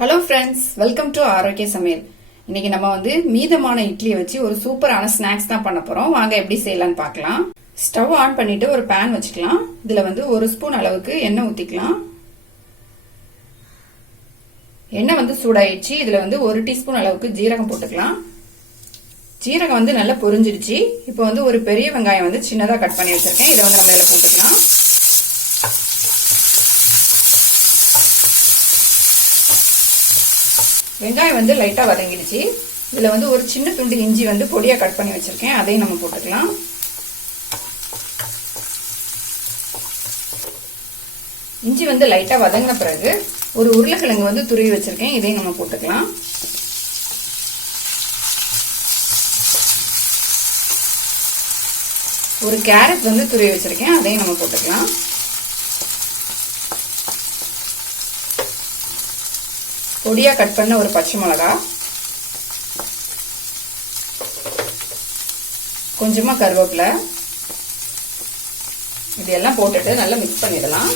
Hello friends welcome to ஆரோக்கிய சமையல். இன்னைக்கு நம்ம வந்து மீதமான இட்லியை வச்சு ஒரு சூப்பரான ஸ்நாக்ஸ் தான் பண்ண போறோம். வாங்க எப்படி செய்யலாம்னு பார்க்கலாம். ஸ்டவ் ஆன் பண்ணிட்டு ஒரு பேன் வச்சுக்கலாம். இதுல வந்து ஒரு ஸ்பூன் அளவுக்கு எண்ணெய் ஊத்திக்கலாம். எண்ணெய் வந்து சூடாயிடுச்சு. இதுல வந்து ஒரு டீஸ்பூன் அளவுக்கு ஜீரகம் போட்டுக்கலாம். ஜீரகம் வந்து நல்லா பொரிஞ்சிடுச்சு. இப்போ வந்து ஒரு பெரிய வெங்காயம் வந்து சின்னதா கட் பண்ணி வச்சிருக்கேன். இதை வந்து நம்ம இதில் போட்டுக்கலாம். வெங்காயம் வந்து லைட்டா வதங்கிடுச்சு. இதுல வந்து ஒரு சின்ன துண்டு இஞ்சி வந்து பொடியா கட் பண்ணி வச்சிருக்கேன். அதையும் நம்ம போட்டுக்கலாம். இஞ்சி வந்து லைட்டா வதங்கின பிறகு ஒரு உருளைக்கிழங்கு வந்து துருவி வச்சிருக்கேன். இதையும் நம்ம போட்டுக்கலாம். ஒரு கேரட் வந்து துருவி வச்சிருக்கேன். அதையும் நம்ம போட்டுக்கலாம். பொடியாக கட் பண்ண ஒரு பச்சை மிளகா. கொஞ்சமாக கருவேப்பிலை. இதெல்லாம் போட்டுட்டு நல்லா மிக்ஸ் பண்ணிடலாம்.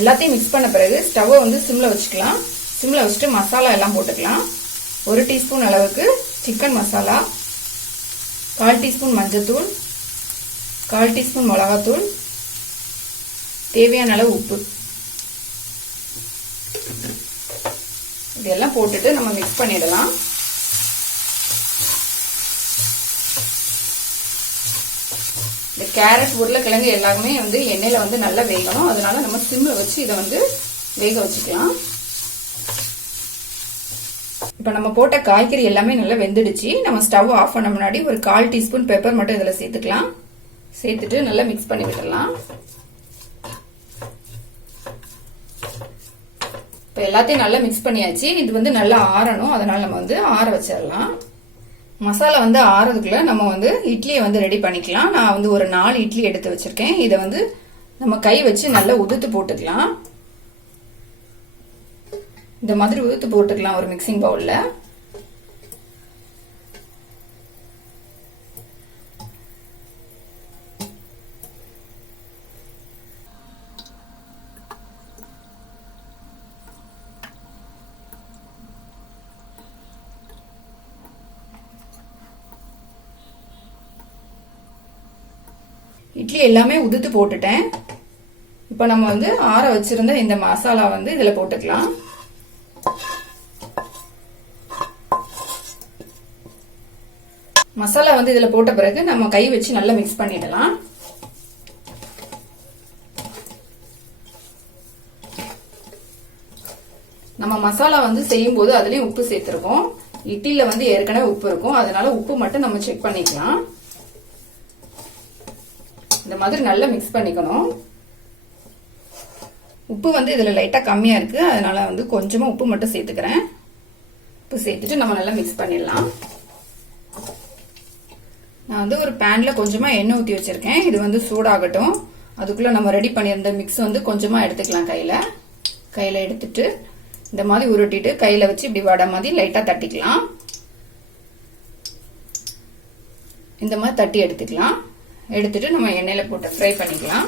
எல்லாத்தையும் மிக்ஸ் பண்ண பிறகு ஸ்டவ்வை வந்து சிம்மில் வச்சுக்கலாம். சிம்மில் வச்சுட்டு மசாலா எல்லாம் போட்டுக்கலாம். ஒரு டீஸ்பூன் அளவுக்கு சிக்கன் மசாலா கால் டீஸ்பூன் மஞ்சத்தூள் கால் டீஸ்பூன் மிளகாத்தூள் தேவையான அளவு உப்பு. இதெல்லாம் போட்டுட்டு நம்ம மிக்ஸ் பண்ணிடலாம். இந்த கேரட் உருளைக்கிழங்கு எல்லாமே வந்து எண்ணெயில வந்து நல்லா வேகணும். அதனால நம்ம சிம்ல வச்சு இதை வந்து வேக வச்சுக்கலாம். இப்போ நம்ம போட்ட காய்கறி எல்லாமே நல்லா வெந்துடுச்சு. நம்ம ஸ்டவ் ஆஃப் பண்ண முன்னாடி ஒரு கால் டீஸ்பூன் பெப்பர் மட்டும் இதில் சேர்த்துக்கலாம். சேர்த்துட்டு நல்லா மிக்ஸ் பண்ணி விட்டுடலாம். இப்போ எல்லாத்தையும் நல்லா மிக்ஸ் பண்ணியாச்சு. இது வந்து நல்லா ஆறணும். அதனால நம்ம வந்து ஆற வச்சிடலாம். மசாலா வந்து ஆறதுக்குள்ள நம்ம வந்து இட்லியை வந்து ரெடி பண்ணிக்கலாம். நான் வந்து ஒரு நாலு இட்லி எடுத்து வச்சிருக்கேன். இதை வந்து நம்ம கை வச்சு நல்லா உதுத்து போட்டுக்கலாம். இந்த மாதிரி உதுத்து போட்டுக்கலாம் ஒரு மிக்சிங் பவுல்ல இட்லி எல்லாமே உதுத்து போட்டுட்டேன். இப்போ நம்ம வந்து ஆற வச்சிருந்த இந்த மசாலா வந்து இதில் போட்டுக்கலாம். மசாலா வந்து இதில் போட்ட பிறகு நம்ம கை வச்சு நல்லா மிக்ஸ் பண்ணிடலாம். நம்ம மசாலா வந்து செய்யும் போது அதுலேயும் உப்பு சேர்த்துருக்கோம். இட்லியில் வந்து ஏற்கனவே உப்பு இருக்கும். அதனால உப்பு மட்டும் நம்ம செக் பண்ணிக்கலாம். இந்த மாதிரி நல்லா மிக்ஸ் பண்ணிக்கணும். உப்பு வந்து இதில் லைட்டாக கம்மியாக இருக்குது அதனால வந்து கொஞ்சமாக உப்பு மட்டும் சேர்த்துக்கிறேன். உப்பு சேர்த்துட்டு நம்ம நல்லா மிக்ஸ் பண்ணிடலாம். நான் வந்து ஒரு பேனில் கொஞ்சமாக எண்ணெய் ஊற்றி வச்சுருக்கேன். இது வந்து சூடாகட்டும். அதுக்குள்ளே நம்ம ரெடி பண்ணியிருந்த மிக்ஸ் வந்து கொஞ்சமாக எடுத்துக்கலாம் கையில். கையில் எடுத்துட்டு இந்த மாதிரி உருட்டிட்டு கையில் வச்சு இப்படி வடை மாதிரி லைட்டாக தட்டிக்கலாம். இந்த மாதிரி தட்டி எடுத்துக்கலாம். எடுத்துட்டு நம்ம எண்ணெயில் போட்டு ஃப்ரை பண்ணிக்கலாம்.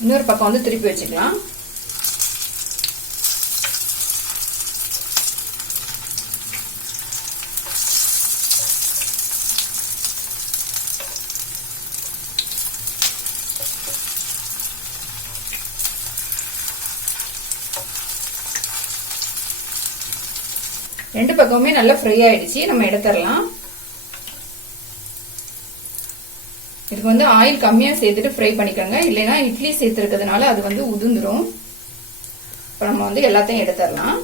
இன்னொரு பக்கம் வந்து திருப்பி வச்சுக்கலாம். ரெண்டு பக்கமுமே நல்லா ஃப்ரை ஆயிடுச்சு. நம்ம எடுத்துடலாம். இதுக்கு வந்து ஆயில் கம்மியா சேர்த்துட்டு ஃப்ரை பண்ணிக்கோங்க. இல்லைன்னா இட்லி சேர்த்துருக்கிறதுனால அது வந்து உதிர்ந்துரும். இப்போ நம்ம வந்து எல்லாத்தையும் எடுத்துடலாம்.